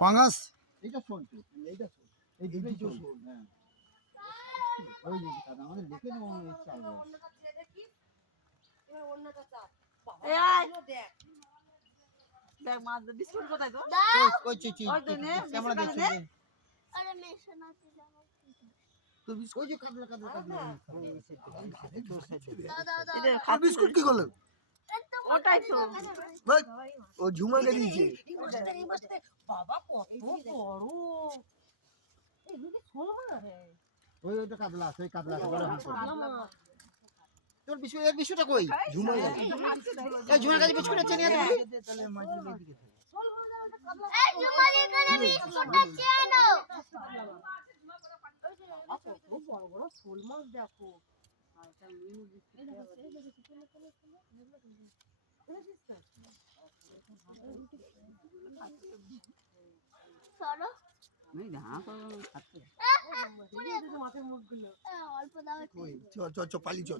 পাঙ্গাস এইটা শোল তো, এইটা শোল, এই দুটোই শোল। হ্যাঁ ওই যে দাদা আমাদের দেখে নেওয়া ইচ্ছা হবে। দেখ মাছ বিস্কুট কোথায় তো কই চিচি ক্যামেরা দেখছিস আরে মেশো না দিলাম তো বিস্কুট ওই যে কাটলা দাও বিস্কুট কি করলেন? ওটাই তো ভাই ও ঝুমাকে দিয়েছে। বাবা কত বড় এগুলি শোল মাছ ওই ওইটা কাটলা আছে, ওই কাটলা আছে বড় হাত তোর বিস্কুট এর বিস্কুটটা কই ঝুমা এই ঝুমার কাছে বিস্কুট আছে নিয়ে দিবি তাহলে মাছগুলো এদিকে এই জুমালি করে বিস্কুটটা চেয়ে নাও কত বড় বড় শোল মাছ দেখো আর এটা মিনি বিস্কুট সরো আমি দেখা করব খাচ্ছে মাছের মুখগুলো অল্প দাও চ পালি চ